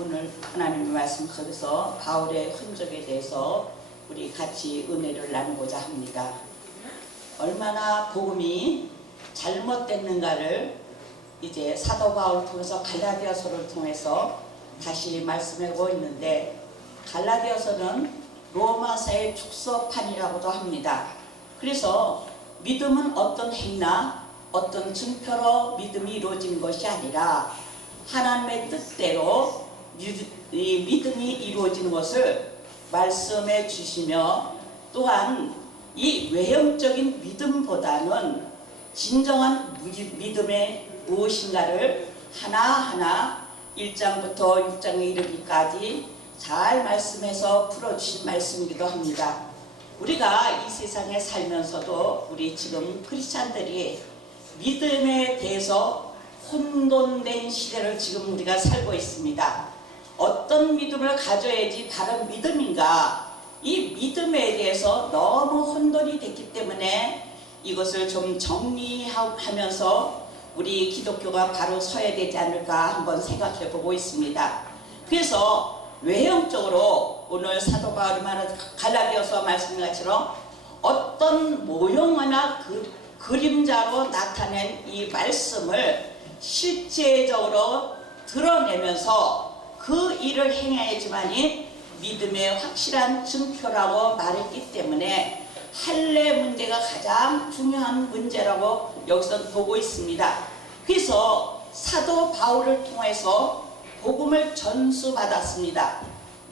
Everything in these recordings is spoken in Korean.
오늘 하나님의 말씀 속에서 바울의 흔적에 대해서 우리 같이 은혜를 나누고자 합니다. 얼마나 복음이 잘못됐는가를 이제 사도 바울을 통해서 갈라디아서를 통해서 다시 말씀하고 있는데, 갈라디아서는 로마서의 축소판이라고도 합니다. 그래서 믿음은 어떤 행위나 어떤 증표로 믿음이 이루어진 것이 아니라 하나님의 뜻대로 믿음이 이루어지는 것을 말씀해 주시며, 또한 이 외형적인 믿음보다는 진정한 믿음의 무엇인가를 하나하나 1장부터 6장에 이르기까지 잘 말씀해서 풀어주신 말씀이기도 합니다. 우리가 이 세상에 살면서도 우리 지금 크리스찬들이 믿음에 대해서 혼돈된 시대를 지금 우리가 살고 있습니다. 어떤 믿음을 가져야지 바른 믿음인가, 이 믿음에 대해서 너무 혼돈이 됐기 때문에 이것을 좀 정리하면서 우리 기독교가 바로 서야 되지 않을까 한번 생각해 보고 있습니다. 그래서 외형적으로 오늘 사도 바울이 말한 갈라디아서 말씀인 것처럼 어떤 모형이나 그림자로 나타낸 이 말씀을 실제적으로 드러내면서 그 일을 행해야지만이 믿음의 확실한 증표라고 말했기 때문에 할례 문제가 가장 중요한 문제라고 여기서 보고 있습니다. 그래서 사도 바울을 통해서 복음을 전수받았습니다.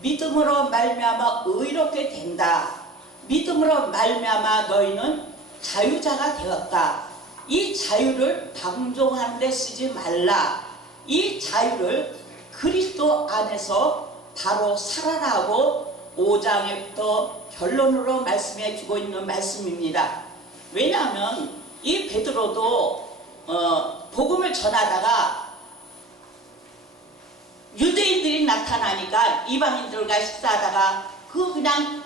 믿음으로 말미암아 의롭게 된다. 믿음으로 말미암아 너희는 자유자가 되었다. 이 자유를 방종하는 데 쓰지 말라. 이 자유를 그리스도 안에서 바로 살아라고 5장부터 결론으로 말씀해 주고 있는 말씀입니다. 왜냐하면 이 베드로도 복음을 전하다가 유대인들이 나타나니까 이방인들과 식사하다가 그냥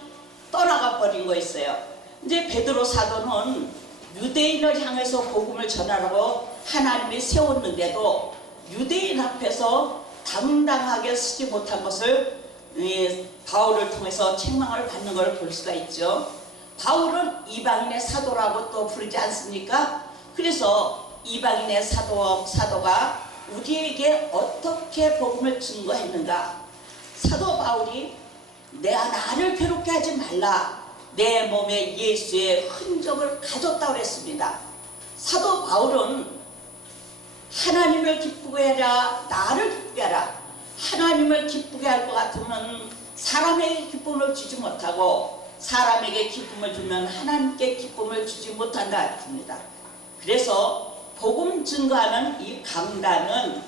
떠나가 버린 거였어요. 이제 베드로 사도는 유대인을 향해서 복음을 전하라고 하나님이 세웠는데도 유대인 앞에서 당당하게 쓰지 못한 것을 바울을 통해서 책망을 받는 걸 볼 수가 있죠. 바울은 이방인의 사도라고 또 부르지 않습니까? 그래서 이방인의 사도가 우리에게 어떻게 복음을 증거했는가? 사도 바울이 내가 나를 괴롭게 하지 말라. 내 몸에 예수의 흔적을 가졌다고 했습니다. 사도 바울은 하나님을 기쁘게 하라, 나를 기쁘게 하라. 하나님을 기쁘게 할 것 같으면 사람에게 기쁨을 주지 못하고, 사람에게 기쁨을 주면 하나님께 기쁨을 주지 못한다 했습니다. 그래서 복음 증거하는 이 강단은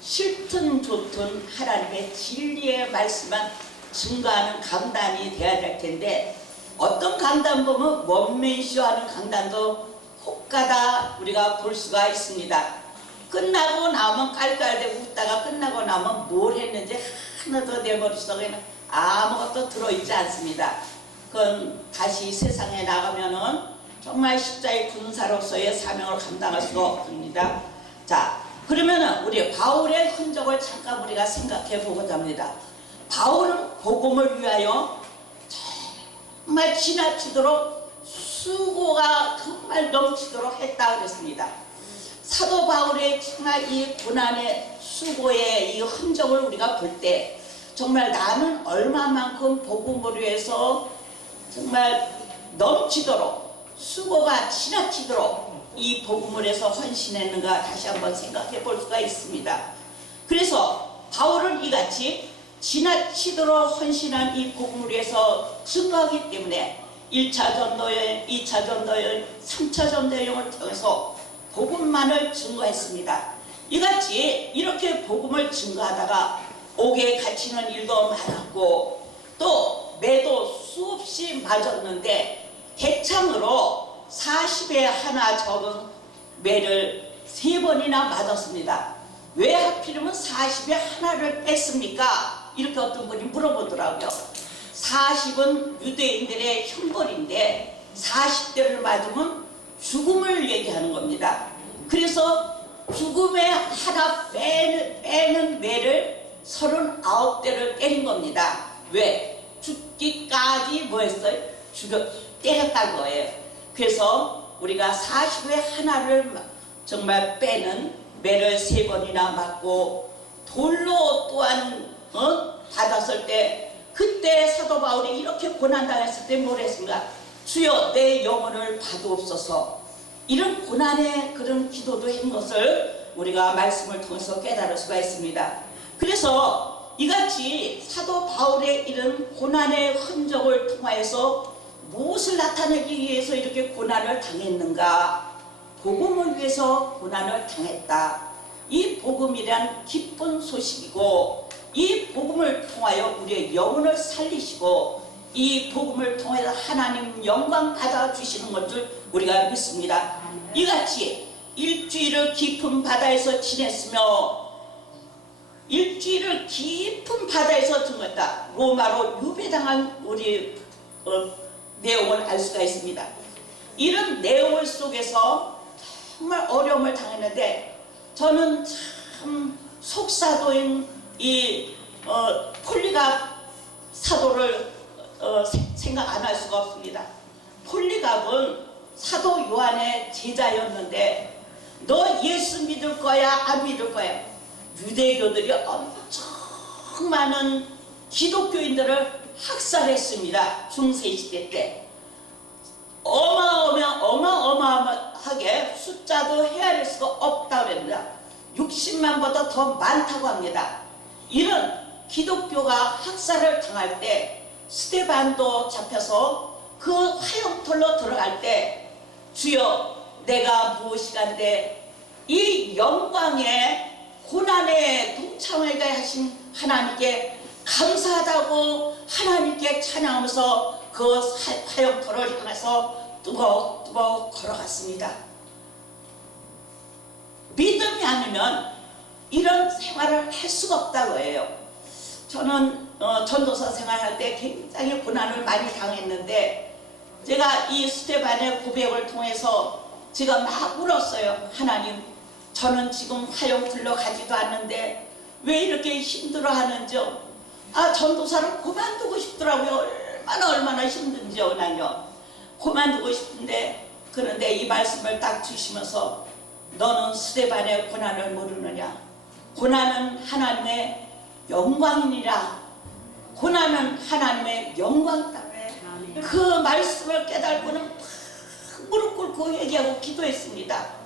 싫든 좋든 하나님의 진리의 말씀만 증거하는 강단이 되어야 될 텐데, 어떤 강단 보면 원맨쇼하는 강단도 혹가다 우리가 볼 수가 있습니다. 끝나고 나면 깔깔대고 웃다가 끝나고 나면 뭘 했는지 하나도 내 머릿속에는 아무것도 들어있지 않습니다. 그건 다시 세상에 나가면은 정말 십자의 군사로서의 사명을 감당할 수가 없습니다. 자, 그러면은 우리 바울의 흔적을 잠깐 우리가 생각해 보고자 합니다. 바울은 복음을 위하여 정말 지나치도록 수고가 정말 넘치도록 했다고 그랬습니다. 사도 바울의 정말 이 고난의 수고의 이 흔적을 우리가 볼 때 정말 나는 얼마만큼 복음을 위해서 정말 넘치도록 수고가 지나치도록 이 복음을 위해서 헌신했는가 다시 한번 생각해 볼 수가 있습니다. 그래서 바울은 이같이 지나치도록 헌신한 이 복음을 위해서 증거하기 때문에 1차 전도여행, 2차 전도여행, 3차 전도여행을 통해서 복음만을 증거했습니다. 이같이 이렇게 복음을 증거하다가 옥에 갇히는 일도 많았고 또 매도 수없이 맞았는데 대창으로 40에 하나 적은 매를 3번이나 맞았습니다. 왜 하필이면 40에 하나를 뺐습니까? 이렇게 어떤 분이 물어보더라고요. 40은 유대인들의 형벌인데 40대를 맞으면 죽음을 얘기하는 겁니다. 그래서 죽음에 하나 빼는 매를 39대를 때린 겁니다. 왜? 죽기까지 뭐 했어요? 때렸다는 거예요. 그래서 우리가 40회 하나를 정말 빼는 매를 3번이나 맞고 돌로 또한 받았을 때, 그때 사도 바울이 이렇게 고난당했을 때 뭘 했습니까? 주여 내 영혼을 받으옵소서. 이런 고난의 그런 기도도 한 것을 우리가 말씀을 통해서 깨달을 수가 있습니다. 그래서 이같이 사도 바울의 이런 고난의 흔적을 통하여서 무엇을 나타내기 위해서 이렇게 고난을 당했는가? 복음을 위해서 고난을 당했다. 이 복음이란 기쁜 소식이고, 이 복음을 통하여 우리의 영혼을 살리시고, 이 복음을 통해서 하나님 영광 받아주시는 것을 우리가 믿습니다. 이같이 일주일을 깊은 바다에서 지냈으며, 일주일을 깊은 바다에서 지냈다. 로마로 유배당한 우리 내용을 알 수가 있습니다. 이런 내용을 속에서 정말 어려움을 당했는데, 저는 참 속사도인 이 폴리갑 사도를 생각 안 할 수가 없습니다. 폴리갑은 사도 요한의 제자였는데, 너 예수 믿을 거야 안 믿을 거야? 유대교들이 엄청 많은 기독교인들을 학살했습니다. 중세시대 때. 어마어마하게 숫자도 헤아릴 수가 없다고 합니다. 60만보다 더 많다고 합니다. 이런 기독교가 학살을 당할 때 스데반도 잡혀서 그 화염털로 들어갈 때, 주여 내가 무엇이간데 이 영광의 고난에 동참하게 하신 하나님께 감사하다고 하나님께 찬양하면서 그 화염털을 향해서 뚜벅뚜벅 걸어갔습니다. 믿음이 아니면 이런 생활을 할 수가 없다고 해요. 저는 전도사 생활할 때 굉장히 고난을 많이 당했는데, 제가 이 스데반의 고백을 통해서 제가 막 울었어요. 하나님, 저는 지금 화염불로 가지도 않는데 왜 이렇게 힘들어하는지요. 전도사를 그만두고 싶더라고요. 얼마나 힘든지요. 난요 그만두고 싶은데, 그런데 이 말씀을 딱 주시면서 너는 스데반의 고난을 모르느냐? 고난은 하나님의 영광이니라. 고난은 하나님의 영광이다. 그 말씀을 깨달고는 무릎 꿇고 회개하고 기도했습니다.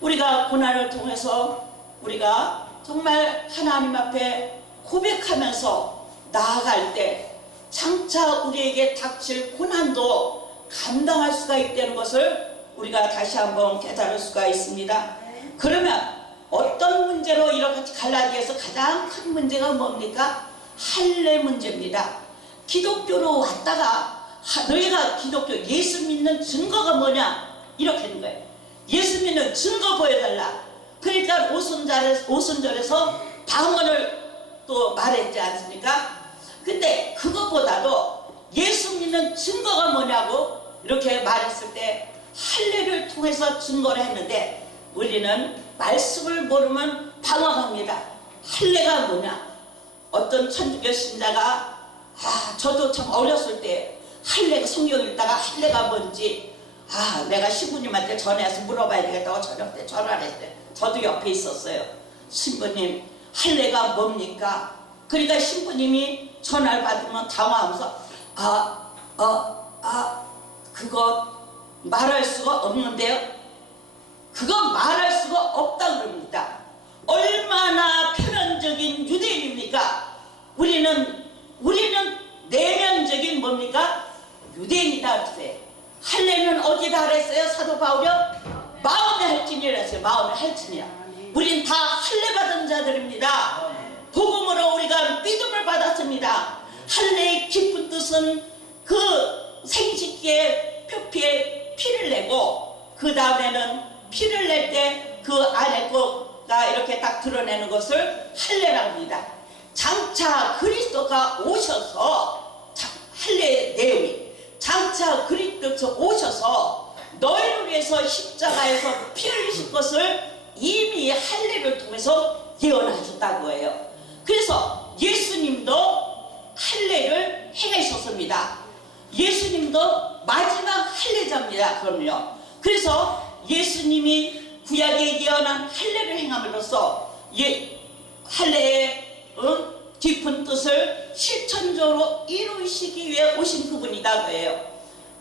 우리가 고난을 통해서 우리가 정말 하나님 앞에 고백하면서 나아갈 때 장차 우리에게 닥칠 고난도 감당할 수가 있다는 것을 우리가 다시 한번 깨달을 수가 있습니다. 그러면 어떤 문제로 이렇게 갈라디아에서 가장 큰 문제가 뭡니까? 할례 문제입니다. 기독교로 왔다가 너희가 기독교 예수 믿는 증거가 뭐냐? 이렇게 하는 거예요. 예수 믿는 증거 보여달라. 그러니까 오순절에서 방언을 또 말했지 않습니까? 근데 그것보다도 예수 믿는 증거가 뭐냐고 이렇게 말했을 때 할례를 통해서 증거를 했는데, 우리는 말씀을 모르면 방황합니다. 할례가 뭐냐? 어떤 천주교 신자가 저도 참 어렸을 때 할례 성경 읽다가 할례가 뭔지 내가 신부님한테 전화해서 물어봐야 되겠다고 저녁 때 전화를 했어요. 저도 옆에 있었어요. 신부님, 할례가 뭡니까? 그러니까 신부님이 전화를 받으면 당황하면서 그거 말할 수가 없는데요. 그거 말할 수가 없다 그럽니다. 얼마나 표면적인 유대인입니까? 우리는 내면적인 뭡니까? 유대인이다 그랬어요. 할례는 어디다 그랬어요? 사도 바울이요? 마음의 할진이라 했어요. 마음의 할진이야. 우린 다 할례 받은 자들입니다. 복음으로 우리가 믿음을 받았습니다. 할례의 깊은 뜻은 그 생식기의 표피에 피를 내고, 그 다음에는 피를 낼 때 그 안에 거가 이렇게 딱 드러내는 것을 할례라고 합니다. 장차 그리스도가 오셔서, 할례의 내용이 장차 그리스도가 오셔서 너희를 위해서 십자가에서 피 흘리실 것을 이미 할례를 통해서 예언하셨다고 해요. 그래서 이루시기 위해 오신 그분이다 그예요.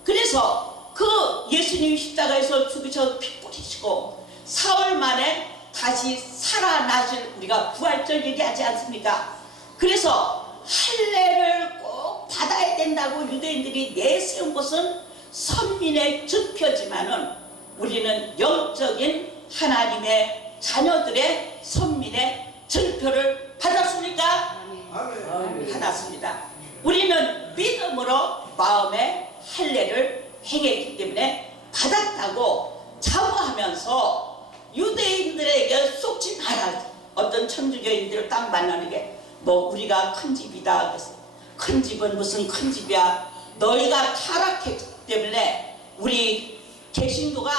그래서 그 예수님이 십자가에서 죽으셔서 피 뿌리시고 사흘 만에 다시 살아나실 우리가 부활절 얘기하지 않습니까? 그래서 할례를 꼭 받아야 된다고 유대인들이 내세운 것은 선민의 증표지만은 우리는 영적인 하나님의 자녀들의 선민의 증표를 받았습니까? 아멘. 받았습니다. 우리는 믿음으로 마음의 할례를 행했기 때문에 받았다고 자부하면서 유대인들에게 속지 마라. 어떤 천주교인들을 딱 만나는 게 뭐 우리가 큰 집이다. 그래서 큰 집은 무슨 큰 집이야. 너희가 타락했기 때문에 우리 개신교가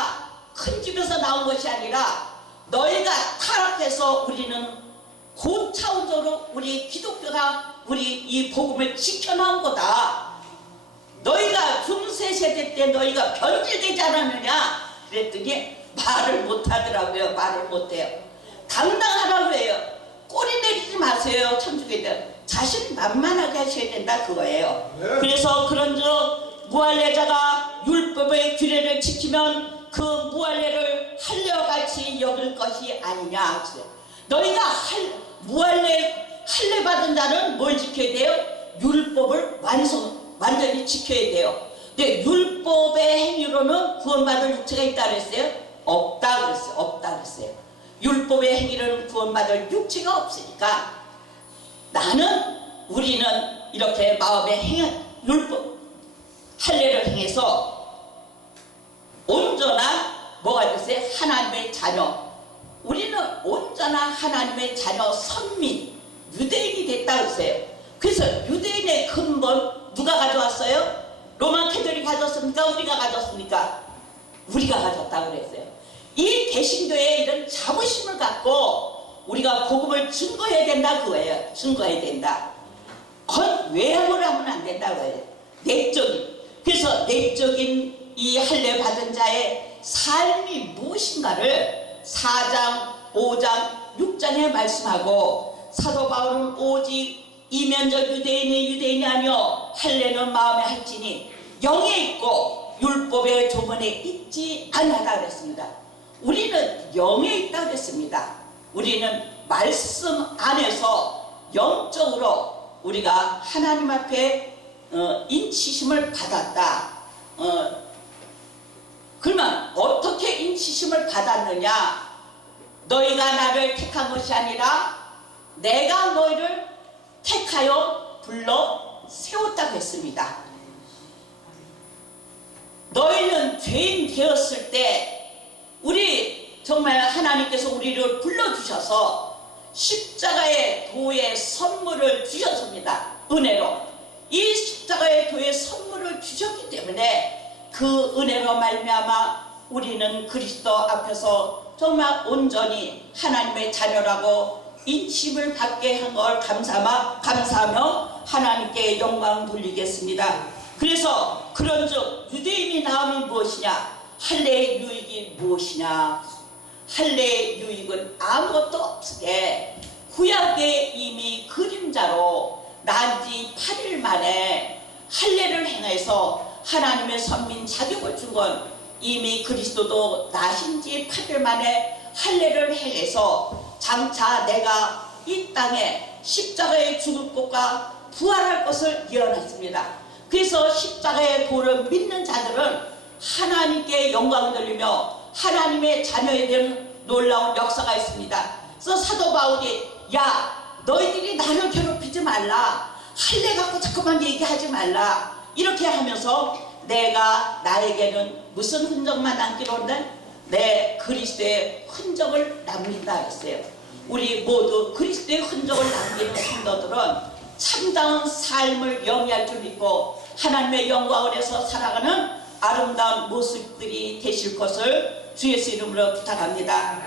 큰 집에서 나온 것이 아니라 너희가 타락해서 우리는 고차원적으로 우리 기독교가 우리 이 복음을 지켜나온 거다. 너희가 중세 세대 때 너희가 변질되지 않았느냐 그랬더니 말을 못하더라고요. 말을 못해요. 당당하라고 해요. 꼬리 내리지 마세요. 천주교들 자신 만만하게 하셔야 된다 그거예요. 그래서 그런즉 무할례자가 율법의 규례를 지키면 그 무할례를 할례같이 여길 것이 아니냐. 너희가 할례 받은 자는 뭘 지켜야 돼요? 율법을 완전히 지켜야 돼요. 근데 율법의 행위로는 구원받을 육체가 있다 그랬어요? 없다 그랬어요. 없다 그랬어요. 율법의 행위로는 구원받을 육체가 없으니까 우리는 이렇게 마음에 율법 할례를 행해서 온전한 뭐가 됐어요? 하나님의 자녀. 우리는 온전한 하나님의 자녀 선민 유대인이 됐다 그랬어요. 그래서 유대인의 근본 누가 가져왔어요? 로마 캐톨릭이 가졌습니까? 우리가 가졌습니까? 우리가 가졌다고 그랬어요. 이 개신교에 이런 자부심을 갖고 우리가 복음을 증거해야 된다 그거예요. 증거해야 된다. 외형으로 하면 안 된다고 해요. 내적인. 그래서 내적인 이 할례 받은 자의 삶이 무엇인가를 4장, 5장, 6장에 말씀하고 사도 바울은 오직 이면적 유대인이 아니요 할례는 마음에 할지니 영에 있고 율법의 조문에 있지 않하다 그랬습니다. 우리는 영에 있다 그랬습니다. 우리는 말씀 안에서 영적으로 우리가 하나님 앞에 인치심을 받았다. 그러면 어떻게 인치심을 받았느냐? 너희가 나를 택한 것이 아니라 내가 너희를 택하여 불러 세웠다고 했습니다. 너희는 죄인 되었을 때 우리 정말 하나님께서 우리를 불러주셔서 십자가의 도의 선물을 주셨습니다. 은혜로. 이 십자가의 도의 선물을 주셨기 때문에 그 은혜로 말미암아 우리는 그리스도 앞에서 정말 온전히 하나님의 자녀라고 인침을 받게 한 걸 감사하며 하나님께 영광 돌리겠습니다. 그래서 그런즉 유대인이 나음이 무엇이냐? 할례의 유익이 무엇이냐? 할례의 유익은 아무것도 없으되 구약에 이미 그림자로 난 지 8일 만에 할례를 행해서 하나님의 선민 자격을 준 건 이미 그리스도도 나신 지 8일 만에 할례를 행해서 장차 내가 이 땅에 십자가에 죽을 것과 부활할 것을 예언했습니다. 그래서 십자가의 도를 믿는 자들은 하나님께 영광을 돌리며 하나님의 자녀에 대한 놀라운 역사가 있습니다. 그래서 사도 바울이 야 너희들이 나를 괴롭히지 말라. 할례 갖고 자꾸만 얘기하지 말라. 이렇게 하면서 내가 나에게는 무슨 흔적만 남기로 한데 내 그리스도의 흔적을 남긴다 했어요. 우리 모두 그리스도의 흔적을 남기는 성도들은 참다운 삶을 영위할 줄 믿고 하나님의 영광을 해서 살아가는 아름다운 모습들이 되실 것을 주 예수 이름으로 부탁합니다.